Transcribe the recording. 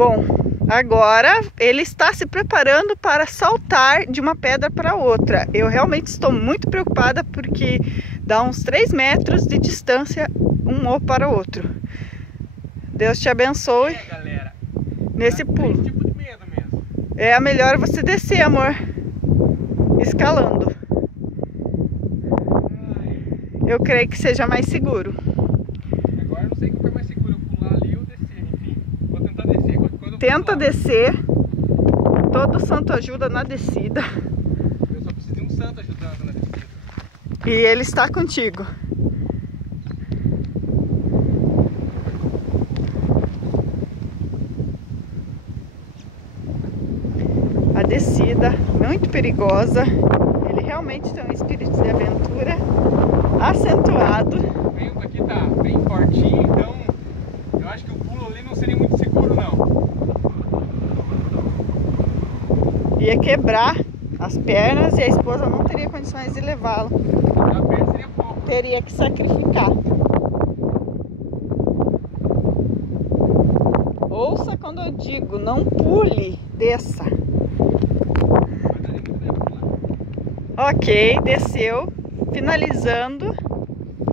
Bom, agora ele está se preparando para saltar de uma pedra para outra. Eu realmente estou muito preocupada porque dá uns 3 metros de distância um para o outro. Deus te abençoe, galera, nesse pulo. Tipo de medo mesmo. É melhor você descer, amor, escalando. Eu creio que seja mais seguro. Agora eu não sei o que é mais seguro, eu pular ali ou descer, enfim. Vou tentar descer. Quando eu Tenta pular, descer. Todo santo ajuda na descida. eu só preciso de um santo ajudando na descida. E ele está contigo. A descida, muito perigosa. Ele realmente tem um espírito de aventura acentuado. O vento aqui tá bem fortinho, então eu acho que o pulo ali não seria muito seguro, não. Ia quebrar as pernas e a esposa não teria condições de levá-lo. A perna seria pouco. Teria que sacrificar. Ouça quando eu digo, não pule, desça. Ok, desceu, finalizando.